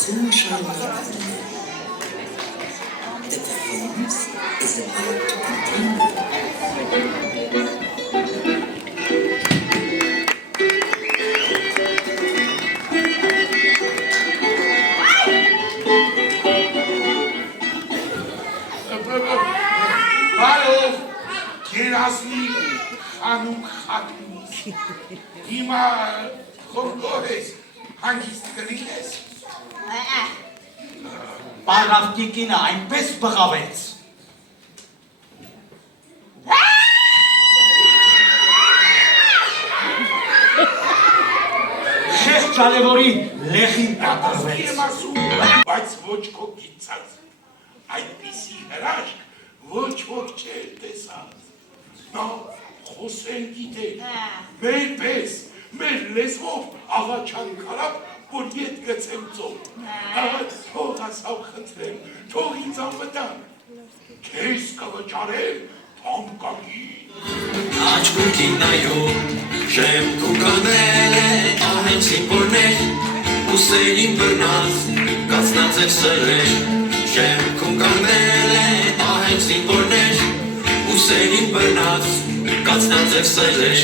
Soon shall not be. The performance is about to continue. Gerasni Hanum Khatmis. Հիմա խորգով ես, հանգիստ կրիլ ես։ Պարավտիկինը այնպես բղավեց։ Շեխ ճալևորի լեխին պատրվեց։ Բայց ոչ քո գիծած, այդպիսի հրաշք ոչ ոք չէր տեսած։ Նա խոսեն գիտեր, մեր պես, մեր լեզվով աղաչան կարապ, որ ետ գցեմ ծով։ Թող ասավ խնդրեմ, թող ինձ անվտան, քեզ կվճարեմ թանկագի։ Աչքունքին նայում, շեմքում կանել է, ահենցին որներ, ուսերին բրնած, կացնած էր սրեր, շեմքում կանել է, ահենցին որներ, ուսերին բրնած, կացնած էր սրեր,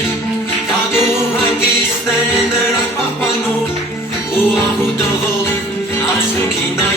թագում հանգիստ է նրանք պահպանում, ու ահու տողով, աչքունքին նայում,